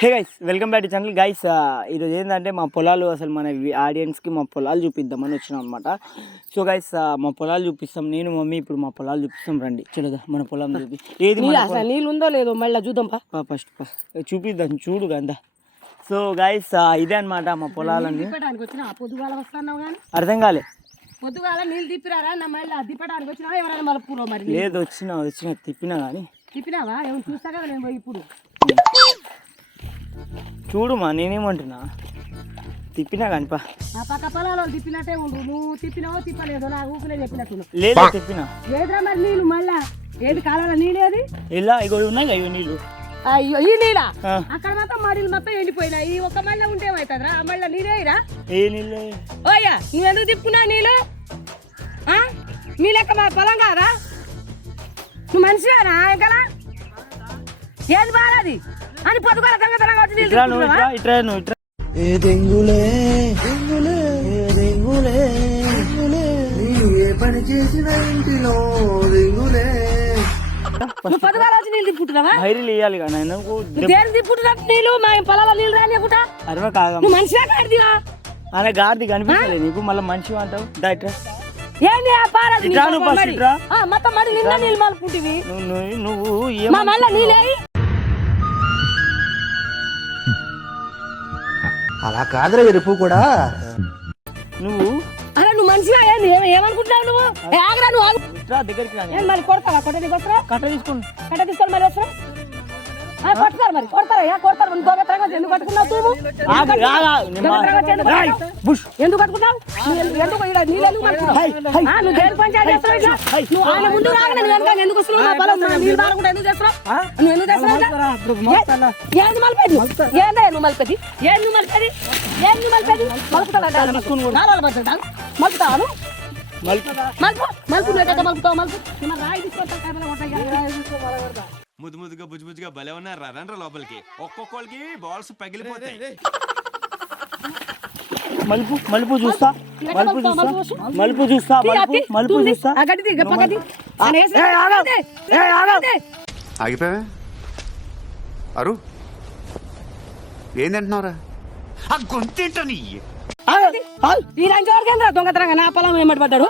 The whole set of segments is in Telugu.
Hey guys welcome back to channel guys. ఈరోజు ఏంటంటే మా పొలాలు అసలు మన ఆడియన్స్కి మా పొలాలు చూపిద్దామని వచ్చినాం అనమాట. సో గైస్ మా పొలాలు చూపిస్తాం, నేను మమ్మీ ఇప్పుడు మా పొలాలు చూపిస్తాం. రండి చూడదా మన పొలం చూపి. ఏది నీళ్ళు ఉందో లేదో మళ్ళీ చూద్దాం ఫస్ట్ చూపిద్దాం చూడు కదా. సో గైస్ ఇదే అనమాట మా పొలాలన్నీ. అర్థం కాలే పొద్దుగాల నీళ్ళు తిప్పిరారా మళ్ళీ తిప్పడానికి వచ్చినా ఎవరైనా మళ్ళీ పూర్వం మరి లేదు వచ్చిన తిప్పినా కానీ తిప్పినావా ఏమో చూస్తా కదా నేను ఇప్పుడు చూడుమా నేనేమంటున్నా తిప్పినా కానిపా ఆ పక్క పొలాలు తిప్పినట్టే ఉండు. నువ్వు తిప్పినావో తిప్పలేదో నాకు ఊపిలే చెప్పినట్టు లేదా తిప్పినా లేదురా మరి నీళ్ళు మళ్ళా ఏది కాలాల నీళ్ళేది ఇలా ఇగో ఉన్నాయి అయ్యో నీళ్ళు. అయ్యో ఈ నీళ్ళ అక్కడ మొత్తం మడిలు మొత్తం ఎండిపోయినాయి. ఈ ఒక్క మళ్ళీ ఉంటే ఏమవుతుందిరా ఆ మళ్ళీ నీళ్ళేరా ఏ నీళ్ళు ఓయ్యా నువ్వు ఎందుకు తిప్పుకున్నావు నీళ్ళు? నీ లెక్క మా పొలం కాదా? నువ్వు మనిషివేనా ఇంకా ఏది బాగాది అని పొద్దుగల సంగతంగా వచ్చి పని చేసిన ఇంటిలో నువ్వు పొద్దుగాల వచ్చి నీళ్ళు తిప్పుకుంటున్నావా? బయలు వేయాలి కదా దేనికి తిప్పుకుంటున్నట్టు నీళ్ళు మా పొలాల నీళ్ళు రానియకుండా అరవై కాగా నువ్వు మనిషివే కాడిదివా అనే గాడిది కనిపించలే నీకు మళ్ళీ మంచిగా అంటావు. డాక్టర్ ఏంది మొత్తం మరి నిన్న నీళ్ళు మలుపుకుంటివి నువ్వు మళ్ళీ నీళ్ళే అలా కాదురా ఎరుపు కూడా నువ్వు అరే నువ్వు మంచిగా ఏంది ఏమనుకుంటున్నావు నువ్వు? ఆగరా నువ్వు ఆగు. దగ్గరికి మరి కొడతావా? కొట్ట తీసుకొస్తారా? కట్ట తీసుకోండి. కట్ట తీసుకొని మరి వస్తారా? కొడతారు మరి కొడతారు ఎందుకు కట్టుకున్నావు నువ్వు? ఎందుకు కట్టుకున్నావు? నువ్వు దేని పంచాయతీ చేస్తున్నావు ఇట్లా? నువ్వు ఆయన ముందు రాగానే నువ్వు వెనక ఎందుకు వస్తున్నావు? మా పొలం నీళ్ళు బారకుండా ఎందుకు చేస్తున్నావు? నువ్వు ఎందుకు చేస్తున్నావు? ఏంది మలిపేది? ఏందా నువ్వు మలిపేది? ఏం నువ్వు మలిపేది? ఏం నువ్వు మలిపేది? మలుపుతావా నువ్వు? ముద్దు ముద్దుగా బుజ్జుగా భలే ఉన్నారు. రండ్రా లోపలికి. ఒక్కొక్కరికి బాల్స్ పగిలిపోతాయి. మలుపు చూస్తా ఆగిపోయావే అరు ఏంటంటున్నావురా? ఆ గొంతేంటని దొంగతనంగా నా పొలం ఏమటి పడ్డాడు?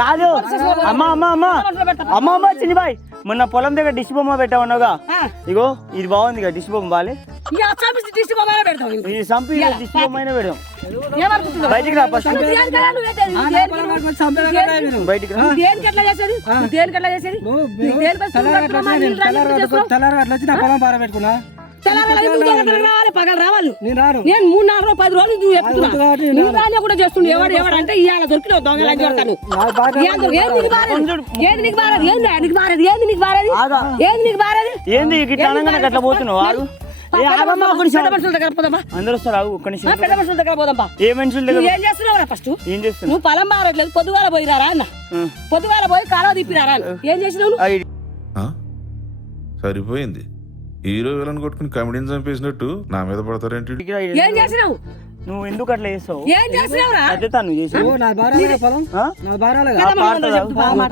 కాదు అమ్మ చిన్నబాయ్ మొన్న పొలం దగ్గర డిష్ బొమ్మ పెట్టామన్నావుగా. ఇగో ఇది బాగుంది కదా డిష్ బొమ్మ బాలే డిష్ బొమ్మ పెడదాం. బయటికి రా ఫస్ట్. బయటికి రా. పగలు రావాలి. నేను 3-4 రోజులు 10 రోజులు నువ్వు చెప్తున్నా కూడా చేస్తుండే. ఎవడు అంటే ఇవాళ దొరికిన దొంగలని చూడతాను. ఏంది అట్లా పోతున్నావు? అందరూ వస్తారు. ఒక్క నిమిషం. పెద్ద మనుషుల దగ్గర పోదాం. ఏ మనుషుల దగ్గర ఏం చేస్తున్నావు ఫస్ట్? ఏం చేస్తున్నావు? నువ్వు పొలం బారట్లేదు. పొద్దుగాల పోయిరారా అన్న? పొద్దుగాల పోయి కాలువ తిప్పిరారా? ఏం చేసినావు? సరిపోయింది. హీరో విలన్ కొట్టుకుని కమెడీని చంపేసినట్టు నా మీద పడతారేంటి? ఏం చేసినావు? నువ్వు ఎందుకు అట్లా చేస్తావు? ఏం చేసినావురా? అదే తను చేసావు.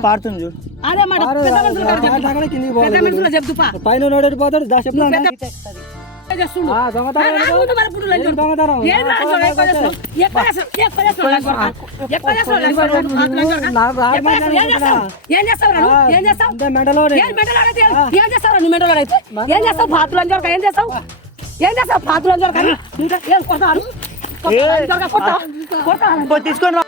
పాడుతుంది చూడు. అదే మాట పెద్ద మనుషులు చెప్తుపా పైన పోతాడు తీసుకొని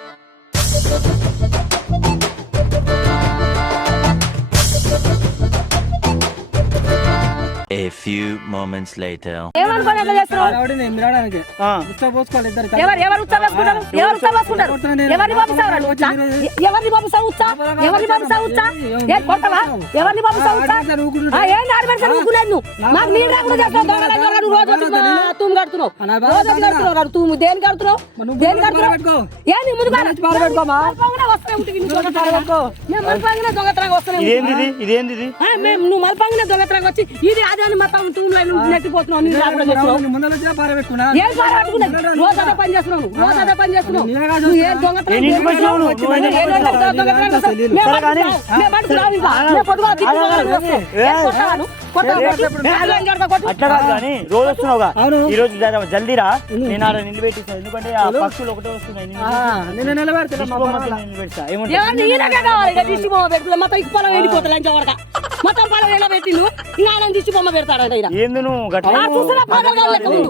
A few moments later. ఇదేంది నువ్వు మల్పంగా దొంగతనంగా వచ్చి ఇది అదే మొత్తం తూములో నెట్టిపోతున్నావు నీళ్ళు రాకుండా చేస్తున్నావు. ముందర వచ్చి పారబెట్టుకున్నా ఏం పారబెట్టుకున్నావు? రోజు అదే పని చేస్తున్నావు, రోజు అదే పని చేస్తున్నావు. నువ్వు ఏం దొంగతనం నేను ఇంటికి వచ్చినావు నువ్వు. నువ్వు ఏం దొంగతనం చేస్తావు? మేము పట్టుకురావు ఇంకా. మేము పొద్దుగా అట్లా కాదు కానీ రోజు వస్తున్నావుగా, ఈ రోజు జల్దీరా. నేను ఆడ నిలబెట్టిస్తాను, ఎందుకంటే ఆ పక్షులు ఒకటే వస్తున్నాయి. నేను నిలబెడతా నిలబెడతా ఏమంటా దిష్టి బొమ్మ పెట్టుకున్నా మొత్తం ఇక పొలం వెళ్ళిపోతా లంచ వడక మొత్తం పొలం వెళ్ళ పెట్టిండు ఇంకా ఆయన దిష్టి బొమ్మ పెడతాడంట ఈయన. ఏంది నువ్వు గట్ల చూస్తున్నా పాగల్ గాడు లెక్క ఉండు.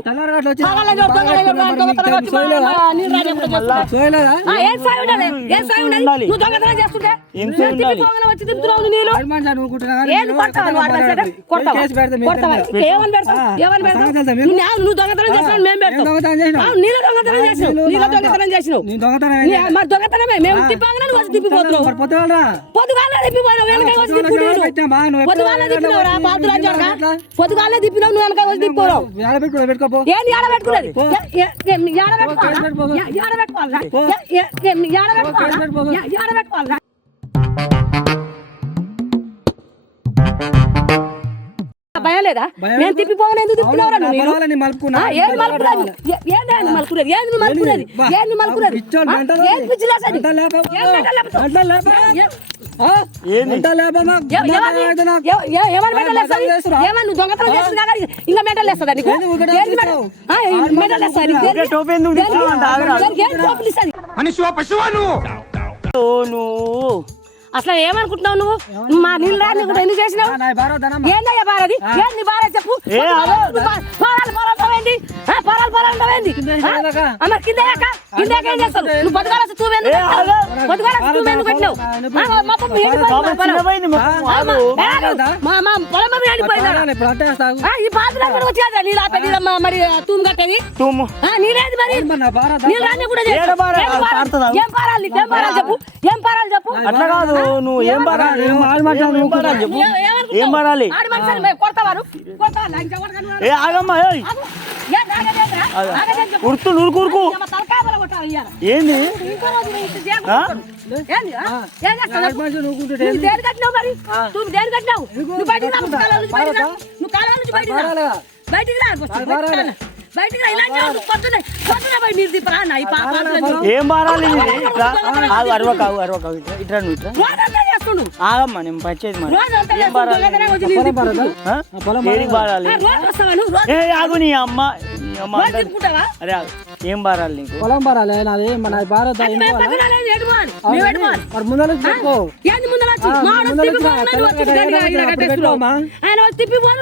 పాగల్ గాడు దొంగతనం వచ్చి నీళ్ళు రాజేపుడు చేస్తున్నాడు. ఏం సాయి ఉండాలి? ఏం సాయి ఉండాలి? నువ్వు దొంగతనం చేస్తుంటే ఏం సాయి ఉండాలి? వచ్చి తిప్పుతున్నావు నీళ్ళు. ఏది కొడతావా నువ్వు? అడ్వాన్స్ కొడతావా? కొడతావా? ఏమని పెడతావు? ఏమని పెడతావు? నువ్వు దొంగతనం చేసినావు, మేము పెడతాం. నీళ్ళు దొంగతనం చేసినావు, నీళ్ళు దొంగతనం చేసినావు. మరి దొంగతనమే మేము తిప్పాగానే నువ్వు వచ్చి తిప్పిపోతున్నావు. పొద్దుగాలే తిప్పిపోయినావు, వెనక వచ్చి తిప్పిపోయావు. పొద్దుగాలే తిప్పినావు రా బాతులు అంటారుగా. పొద్దుగాలే తిప్పినావు, నువ్వు వెనక వచ్చి తిప్పిపోయావు. ఏంది ఏడ పెట్టుకున్నది? ఏడ పెట్టుకోవాలరా? భయం లేదా? నేను తిప్పిపోగానే ఎందుకు తిప్పినవరా నువ్వు? ఏది మలుపుకున్నది? ఏది మలుపుకున్నది? ఏది నువ్వు మలుపుకున్నది? ఏది నువ్వు మలుపుకున్నది? ఏది పిచ్చిలేసది? ఏమని మెడల్ వేస్తుంది? ఏమని నువ్వు దొంగతనం చేస్తుంది కాక ఇంకా మెడల్ వేస్తుందా నీకు? మెడల్ వేస్తుంది నువ్వు అసలు ఏమనుకుంటున్నావు నువ్వు? మా నీళ్ళు రాని కూడా ఎందుకు చేసినావు? ఏందయ్యా బారది? ఏంది బారా చెప్పు. కిందేకేం చేస్తావు? నువ్వు బతుకాల తూమెందుకు పెట్టినావు? ఈ బాతులు కూడా వచ్చేదా నీళ్ళు ఆపే మరి తూము కట్టేది? నీరేది మరి నీళ్ళు రాని కూడా ఏం పారాలి? ఏం పారాలి చెప్పు? ఏం పారాలి చెప్పు? అట్లా కాదు, నువ్వు ఏం పారాలి? చెప్పు, ఏం పారాలి? ఏ ఆగమ్మా, ఉరుకు ఉరుకు ఏంది? ఏం పారాలి? అరవకావు అరవకావు ఇట్లా నువ్వు ఇట్లా ఆగమ్మా, నేను పచ్చేది మరి. ఏం పారాలి? ఏడికి పారాలి? ఏ ఆగు నీ అమ్మ, నీ అమ్మ అరే ఆగు. ఏం పారాలి నీకు? పొలం పారాలి నాది మన భారత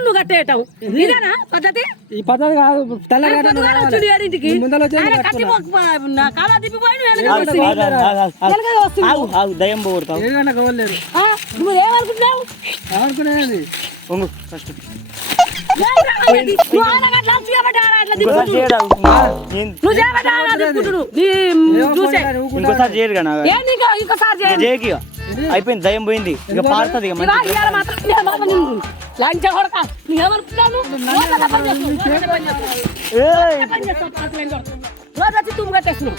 నువ్వు కట్టేయటం ఇదేనా పద్ధతి? ఈ పద్ధతి కాదు. తెల్లగడ్డ దయ్యం పోగొడతావు. నువ్వు ఏమనుకుంటున్నావు? ఏమనుకునేది ఫస్ట్ ఇంకోసారి చేయరు కదా, చేయకి అయిపోయింది, దయ్యం పోయింది, ఇక పారుతుంది. ఇక లంచ కొడక ఏమనుకుంటాను? రోజు వచ్చి తుమ్ము కట్టేస్తున్నావు.